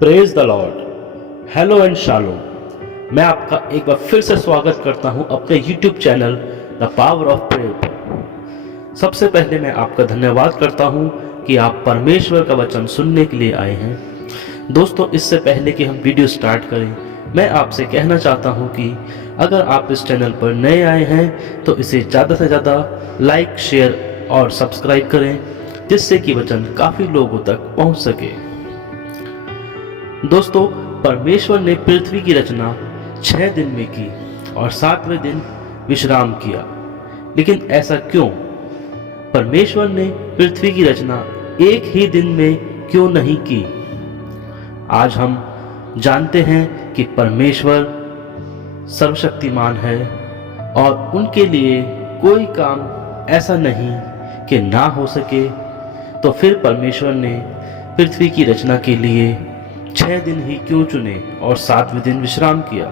Praise the Lord. Hello and shalom. मैं आपका एक बार फिर से स्वागत करता हूं अपने YouTube channel the power of prayer पर। सबसे पहले मैं आपका धन्यवाद करता हूं कि आप परमेश्वर का वचन सुनने के लिए आए हैं। दोस्तों, इससे पहले कि हम वीडियो स्टार्ट करें, मैं आपसे कहना चाहता हूं कि अगर आप इस चैनल पर नए आए हैं तो इसे ज़्यादा से ज़्यादा लाइक, शेयर और सब्सक्राइब करें, जिससे कि वचन काफ़ी लोगों तक पहुंच सके। दोस्तों, परमेश्वर ने पृथ्वी की रचना 6 दिन में की और 7वें दिन विश्राम किया। लेकिन ऐसा क्यों? परमेश्वर ने पृथ्वी की रचना एक ही दिन में क्यों नहीं की? आज हम जानते हैं कि परमेश्वर सर्वशक्तिमान है और उनके लिए कोई काम ऐसा नहीं कि ना हो सके। तो फिर परमेश्वर ने पृथ्वी की रचना के लिए 6 दिन ही क्यों चुने और 7वें दिन विश्राम किया?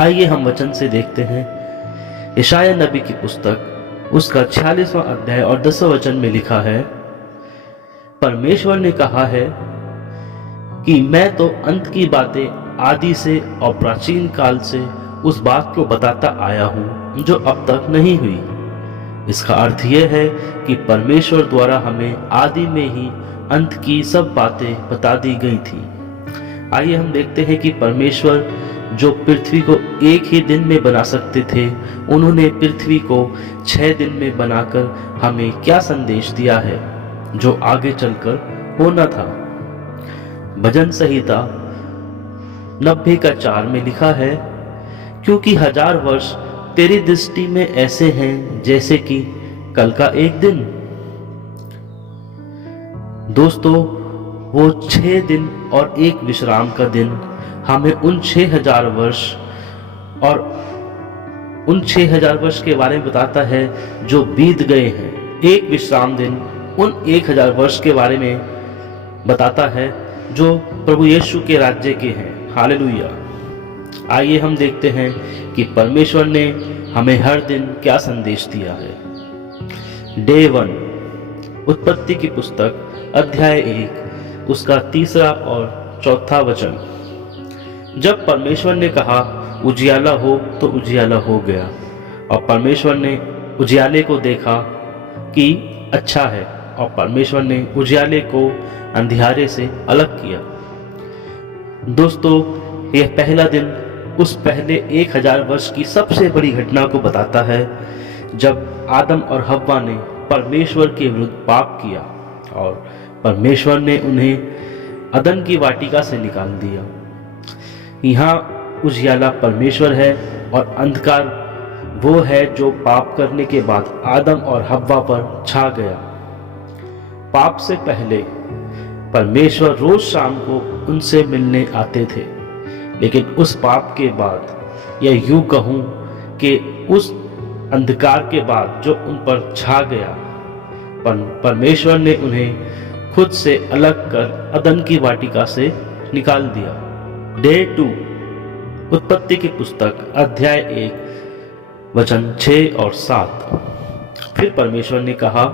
आइए हम वचन से देखते हैं। यशाया नबी की पुस्तक उसका 46वां अध्याय और 10वां वचन में लिखा है, परमेश्वर ने कहा है कि मैं तो अंत की बातें आदि से और प्राचीन काल से उस बात को बताता आया हूं जो अब तक नहीं हुई। इसका अर्थ यह है कि परमेश्वर द्वारा हमें आदि में ही अंत की सब बातें बता दी गई थी। आइए हम देखते हैं कि परमेश्वर जो पृथ्वी को एक ही दिन में बना सकते थे, उन्होंने पृथ्वी को 6 दिन में बनाकर हमें क्या संदेश दिया है जो आगे चलकर होना था। भजन संहिता 90:4 में लिखा है, क्योंकि 1000 वर्ष तेरी दृष्टि में ऐसे हैं जैसे कि कल का एक दिन। दोस्तों, वो 6 दिन और एक विश्राम का दिन हमें उन 6000 वर्ष और उन 6000 वर्ष के बारे में बताता है जो बीत गए हैं। एक विश्राम दिन उन 1000 वर्ष के बारे में बताता है जो प्रभु यीशु के राज्य के हैं। हालेलुया। आइए हम देखते हैं कि परमेश्वर ने हमें हर दिन क्या संदेश दिया है। डे 1, उत्पत्ति की पुस्तक अध्याय 1 उसका 3 और 4 वचन। जब परमेश्वर ने कहा उजियाला हो तो उजियाला हो गया, और परमेश्वर ने उजियाले को देखा कि अच्छा है, और परमेश्वर ने उजियाले को अंधियारे से अलग किया। दोस्तों, यह पहला दिन उस पहले 1000 वर्ष की सबसे बड़ी घटना को बताता है, जब आदम और हव्वा ने परमेश्वर के विरुद्ध पाप किया और परमेश्वर ने उन्हें अदन की वाटिका से निकाल दिया। यहाँ उजियाला परमेश्वर है और अंधकार वो है जो पाप करने के बाद आदम और हव्वा पर छा गया। पाप से पहले परमेश्वर रोज शाम को उनसे मिलने आते थे, लेकिन उस पाप के बाद, या यूं कहूं कि उस अंधकार के बाद जो उन पर छा गया, परमेश्वर ने उन्हें खुद से अलग कर अदन की वाटिका से निकाल दिया। डे 2, उत्पत्ति की पुस्तक अध्याय 1 वचन 6 और 7। फिर परमेश्वर ने कहा,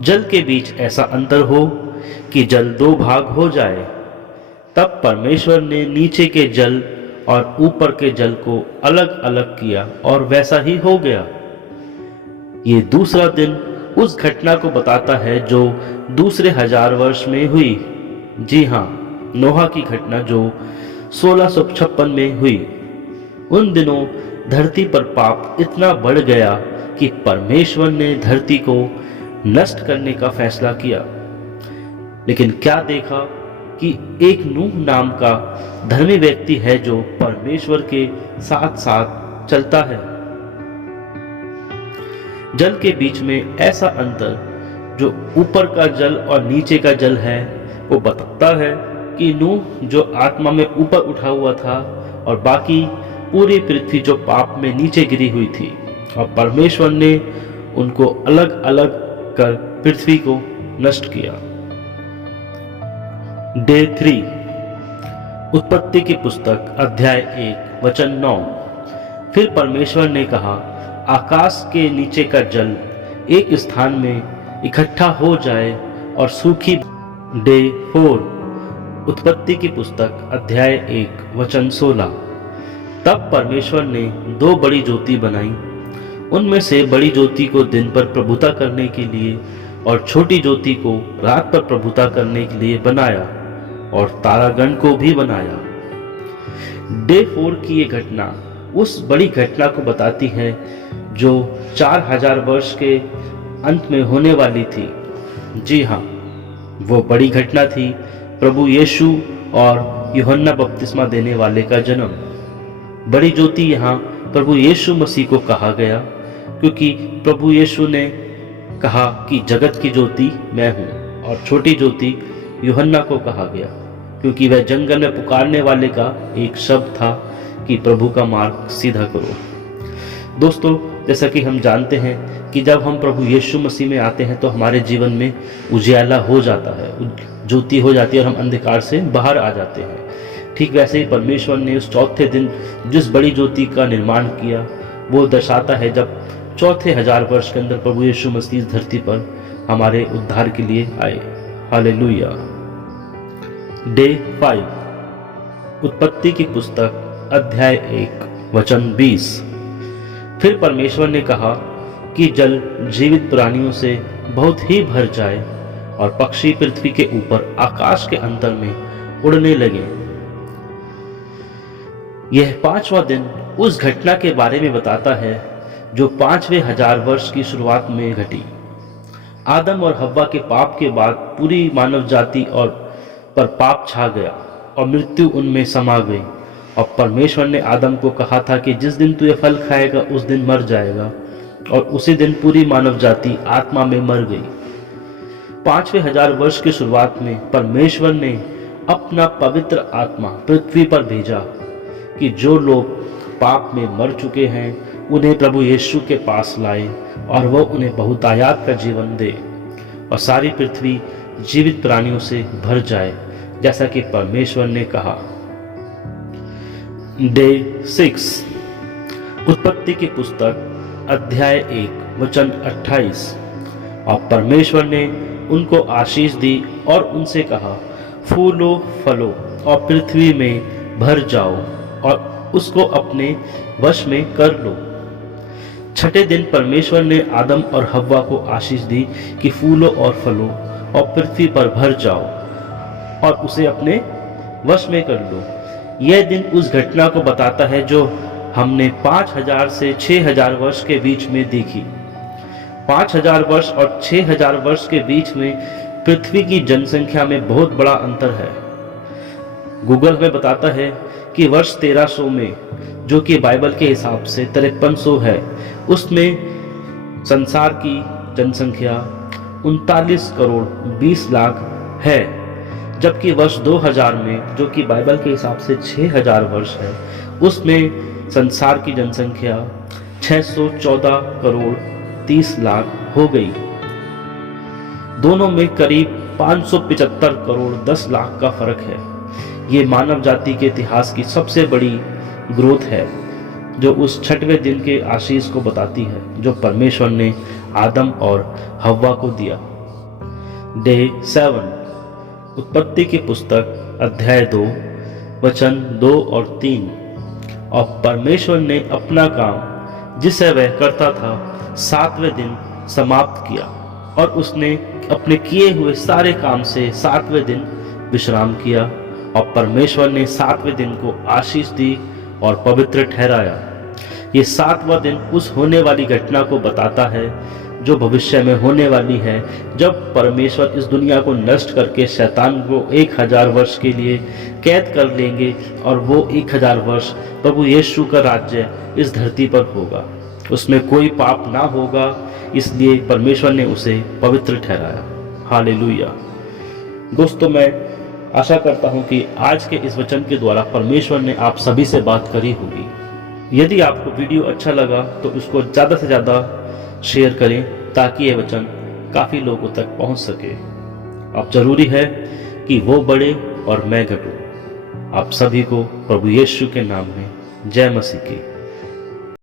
जल के बीच ऐसा अंतर हो कि जल 2 भाग हो जाए। तब परमेश्वर ने नीचे के जल और ऊपर के जल को अलग अलग किया और वैसा ही हो गया। ये दूसरा दिन उस घटना को बताता है जो दूसरे 1000 वर्ष में हुई। जी हाँ, नोहा की घटना जो 1656 में हुई। उन दिनों धरती पर पाप इतना बढ़ गया कि परमेश्वर ने धरती को नष्ट करने का फैसला किया। लेकिन क्या देखा कि एक नूह नाम का धर्मी व्यक्ति है जो परमेश्वर के साथ साथ चलता है। जल के बीच में ऐसा अंतर जो ऊपर का जल और नीचे का जल है, वो बताता है कि नूह जो आत्मा में ऊपर उठा हुआ था और बाकी पूरी पृथ्वी जो पाप में नीचे गिरी हुई थी, और परमेश्वर ने उनको अलग अलग कर पृथ्वी को नष्ट किया। डे 3, उत्पत्ति की पुस्तक अध्याय 1 वचन 9। फिर परमेश्वर ने कहा, आकाश के नीचे का जल एक स्थान में इकट्ठा हो जाए और सूखी। डे 4, उत्पत्ति की पुस्तक अध्याय 1 वचन 16। तब परमेश्वर ने 2 बड़ी ज्योति बनाई, उनमें से बड़ी ज्योति को दिन पर प्रभुता करने के लिए और छोटी ज्योति को रात पर प्रभुता करने के लिए बनाया, और तारागण को भी बनाया। डे 4 की ये घटना उस बड़ी घटना को बताती है जो 4000 वर्ष के अंत में होने वाली थी। जी हाँ, वो बड़ी घटना थी प्रभु यीशु और यूहन्ना बपतिस्मा देने वाले का जन्म। बड़ी ज्योति यहाँ प्रभु यीशु मसीह को कहा गया, क्योंकि प्रभु यीशु ने कहा कि जगत की ज्योति मैं हूँ, और छोटी ज्योति यूहन्ना को कहा गया, क्योंकि वह जंगल में पुकारने वाले का एक शब्द था कि प्रभु का मार्ग सीधा करो। दोस्तों, जैसा कि हम जानते हैं कि जब हम प्रभु यीशु मसीह में आते हैं तो हमारे जीवन में उजियाला हो जाता है, ज्योति हो जाती है और हम अंधकार से बाहर आ जाते हैं। ठीक वैसे ही परमेश्वर ने उस चौथे दिन जिस बड़ी ज्योति का निर्माण किया, वो दर्शाता है जब चौथे 1000 वर्ष के अंदर प्रभु यीशु मसीह इस धरती पर हमारे उद्धार के लिए आए। हालेलुया। डे 5 उत्पत्ति की पुस्तक अध्याय 1 वचन 20। फिर परमेश्वर ने कहा कि जल जीवित प्राणियों से बहुत ही भर जाए और पक्षी पृथ्वी के ऊपर आकाश के अंतर में उड़ने लगे। यह 5वां दिन उस घटना के बारे में बताता है जो 5वें 1000 वर्ष की शुरुआत में घटी। आदम और हव्वा के पाप के बाद पूरी मानव जाति और पर पाप छा गया और मृत्यु उनमें समा गई। और परमेश्वर ने आदम को कहा था कि जिस दिन तू ये फल खाएगा उस दिन मर जाएगा, और उसी दिन पूरी मानव जाति आत्मा में मर गई। 5वें 1000 वर्ष की शुरुआत में परमेश्वर ने अपना पवित्र आत्मा पृथ्वी पर भेजा कि जो लोग पाप में मर चुके हैं उन्हें प्रभु यीशु के पास लाए और वह उन्हें बहुतायात का जीवन दे, और सारी पृथ्वी जीवित प्राणियों से भर जाए, जैसा कि परमेश्वर ने कहा। डे 6 उत्पत्ति की पुस्तक अध्याय 1 वचन 28। और परमेश्वर ने उनको आशीष दी और उनसे कहा, फूलो फलो और पृथ्वी में भर जाओ और उसको अपने वश में कर लो। छठे दिन परमेश्वर ने आदम और हव्वा को आशीष दी कि फूलो और फलो और पृथ्वी पर भर जाओ और उसे अपने वश में कर लो। यह दिन उस घटना को बताता है जो हमने 5000 से 6000 वर्ष के बीच में देखी। 5000 वर्ष और 6000 वर्ष के बीच में पृथ्वी की जनसंख्या में बहुत बड़ा अंतर है। गूगल हमें बताता है कि वर्ष 1300 में, जो कि बाइबल के हिसाब से 5300 है, उसमें संसार की जनसंख्या 39 करोड़ 20 लाख है, जबकि वर्ष 2000 में, जो कि बाइबल के हिसाब से 6000 वर्ष है, उसमें संसार की जनसंख्या 614 करोड़ 30 लाख हो गई। दोनों में करीब 575 करोड़ 10 लाख का फर्क है। ये मानव जाति के इतिहास की सबसे बड़ी ग्रोथ है, जो उस छठवें दिन के आशीष को बताती है जो परमेश्वर ने आदम और हव्वा को दिया। डे 7 उत्पत्ति की पुस्तक अध्याय 2 वचन 2 और 3। और परमेश्वर ने अपना काम जिसे वह करता था 7वें दिन समाप्त किया, और उसने अपने किए हुए सारे काम से 7वें दिन विश्राम किया। और परमेश्वर ने 7वें दिन को आशीष दी और पवित्र ठहराया। ये 7वां दिन उस होने वाली घटना को बताता है जो भविष्य में होने वाली है, जब परमेश्वर इस दुनिया को नष्ट करके शैतान को 1000 वर्ष के लिए कैद कर लेंगे, और वो 1000 वर्ष प्रभु यीशु का राज्य इस धरती पर होगा। उसमें कोई पाप ना होगा, इसलिए परमेश्वर ने उसे पवित्र ठहराया। हालेलुया। दोस्तों, मैं आशा करता हूं कि आज के इस वचन के द्वारा परमेश्वर ने आप सभी से बात करी होगी। यदि आपको वीडियो अच्छा लगा तो इसको ज़्यादा से ज़्यादा शेयर करें, ताकि ये वचन काफ़ी लोगों तक पहुंच सके। अब जरूरी है कि वो बढ़े और मैं घटूं। आप सभी को प्रभु यीशु के नाम में जय मसीह की।